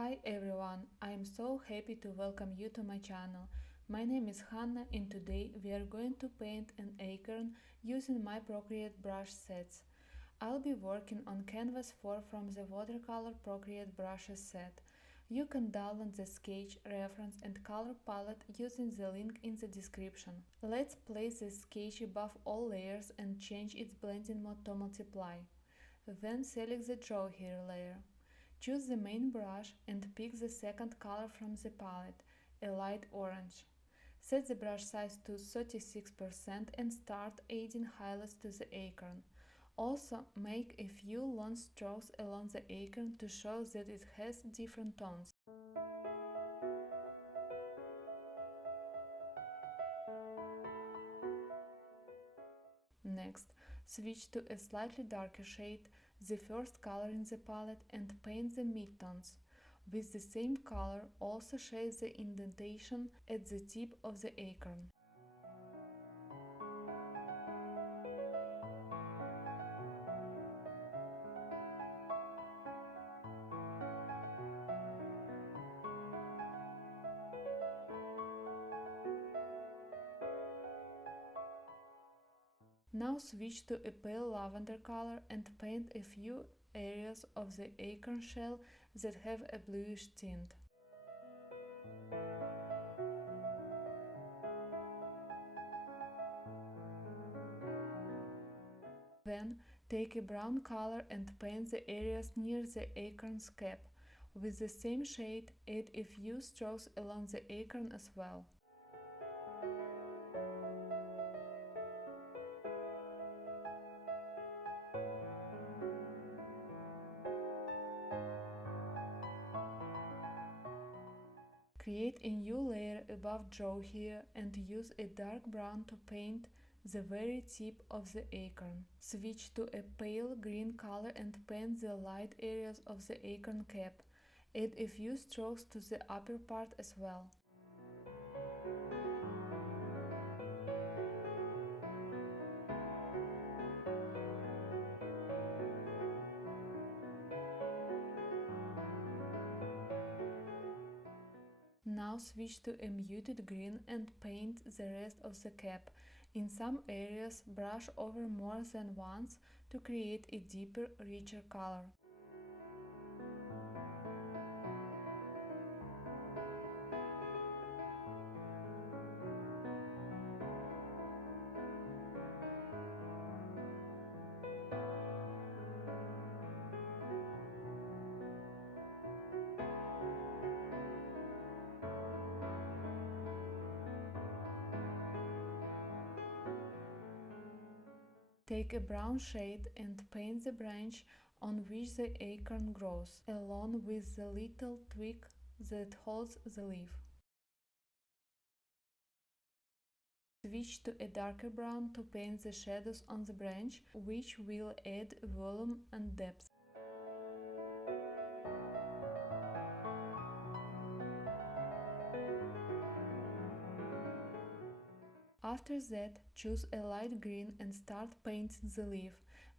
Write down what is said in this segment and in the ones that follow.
Hi everyone, I am so happy to welcome you to my channel. My name is Hannah and today we are going to paint an acorn using my Procreate brush sets. I'll be working on Canvas 4 from the Watercolor Procreate Brushes set. You can download the sketch, reference and color palette using the link in the description. Let's place the sketch above all layers and change its blending mode to multiply. Then select the Draw Here layer. Choose the main brush and pick the second color from the palette, a light orange. Set the brush size to 36% and start adding highlights to the acorn. Also, make a few long strokes along the acorn to show that it has different tones. Next, switch to a slightly darker shade, the first color in the palette, and paint the midtones. With the same color, also shade the indentation at the tip of the acorn. Now switch to a pale lavender color and paint a few areas of the acorn shell that have a bluish tint. Then take a brown color and paint the areas near the acorn's cap. With the same shade, add a few strokes along the acorn as well. Create a new layer above Draw Here and use a dark brown to paint the very tip of the acorn. Switch to a pale green color and paint the light areas of the acorn cap. Add a few strokes to the upper part as well. Now switch to a muted green and paint the rest of the cap. In some areas, brush over more than once to create a deeper, richer color. Take a brown shade and paint the branch on which the acorn grows, along with the little twig that holds the leaf. Switch to a darker brown to paint the shadows on the branch, which will add volume and depth. After that, choose a light green and start painting the leaf.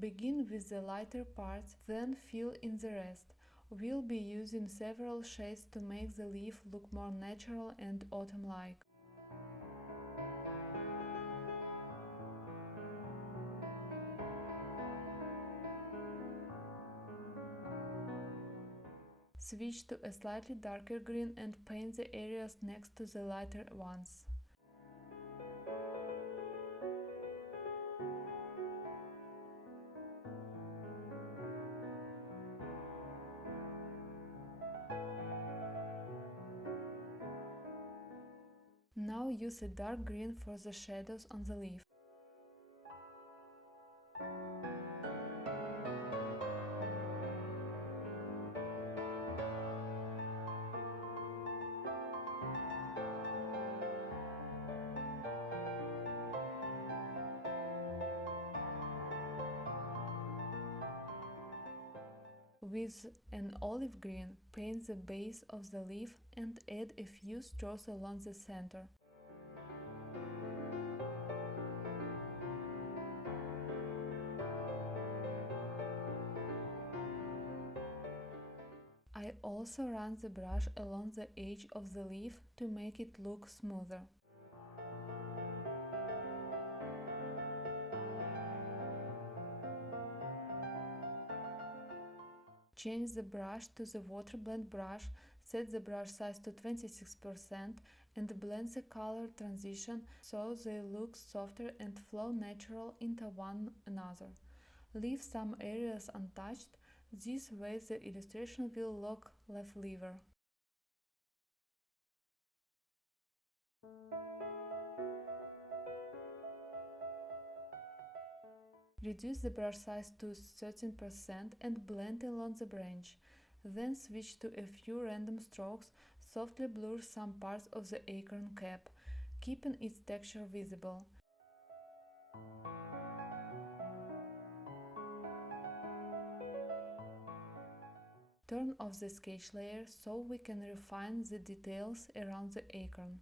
Begin with the lighter parts, then fill in the rest. We'll be using several shades to make the leaf look more natural and autumn-like. Switch to a slightly darker green and paint the areas next to the lighter ones. Now use a dark green for the shadows on the leaf. With an olive green, paint the base of the leaf and add a few strokes along the center. I Also run the brush along the edge of the leaf to make it look smoother. Change the brush to the water blend brush, set the brush size to 26% and blend the color transition so they look softer and flow natural into one another. Leave some areas untouched, this way the illustration will look livelier. Reduce the brush size to 13% and blend along the branch. Then switch to a few random strokes, softly blur some parts of the acorn cap, keeping its texture visible. Turn off the sketch layer so we can refine the details around the acorn.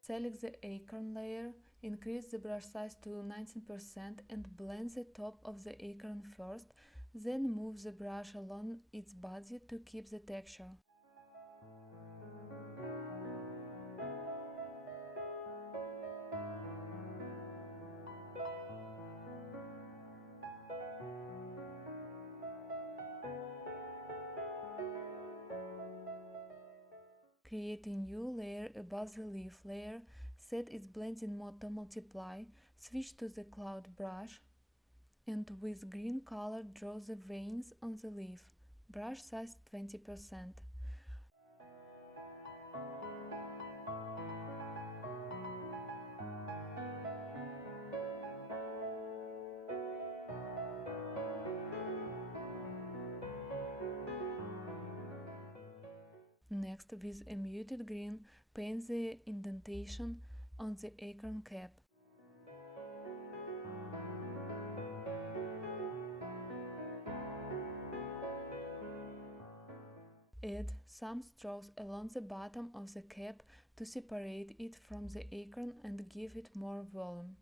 Select the acorn layer, increase the brush size to 19% and blend the top of the acorn first, then move the brush along its body to keep the texture. Create a new layer above the leaf layer, set its blending mode to multiply, switch to the cloud brush, and with green color draw the veins on the leaf. Brush size 20%. Next, with a muted green, paint the indentation on the acorn cap. Add some strokes along the bottom of the cap to separate it from the acorn and give it more volume.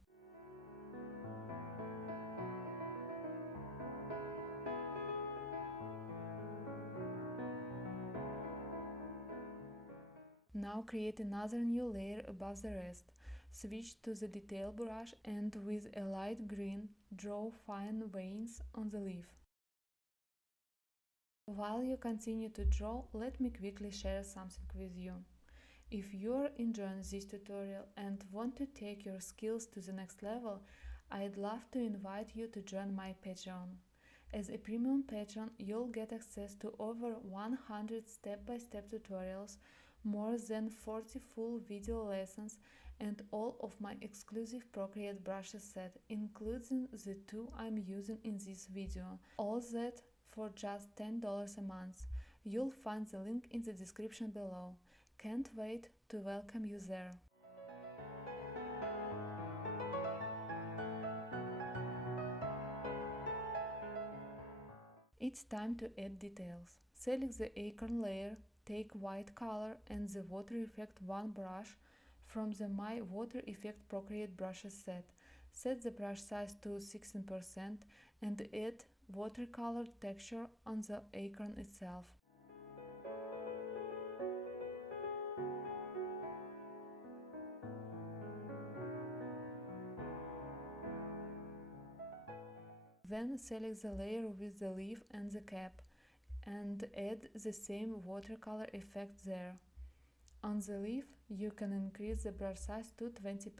Now create another new layer above the rest. Switch to the detail brush and with a light green, draw fine veins on the leaf. While you continue to draw, let me quickly share something with you. If you're enjoying this tutorial and want to take your skills to the next level, I'd love to invite you to join my Patreon. As a Premium Patron, you'll get access to over 100 step-by-step tutorials, more than 40 full video lessons, and all of my exclusive Procreate Brushes set, including the two I'm using in this video. All that for just $10 a month. You'll find the link in the description below. Can't wait to welcome you there. It's time to add details. Select the acorn layer, take white color and the Water Effect 1 brush from the My Water Effect Procreate Brushes set. Set the brush size to 16% and add watercolor texture on the acorn itself. Then select the layer with the leaf and the cap and add the same watercolor effect there. On the leaf, you can increase the brush size to 20%.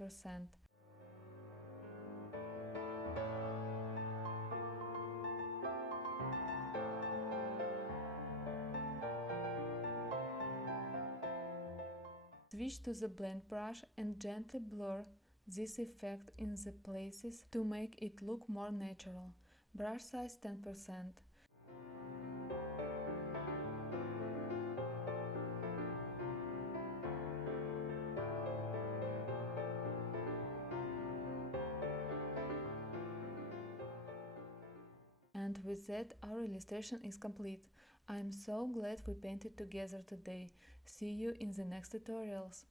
Switch to the blend brush and gently blur this effect in the places to make it look more natural. Brush size 10%. And with that, our illustration is complete. I am so glad we painted together today. See you in the next tutorials.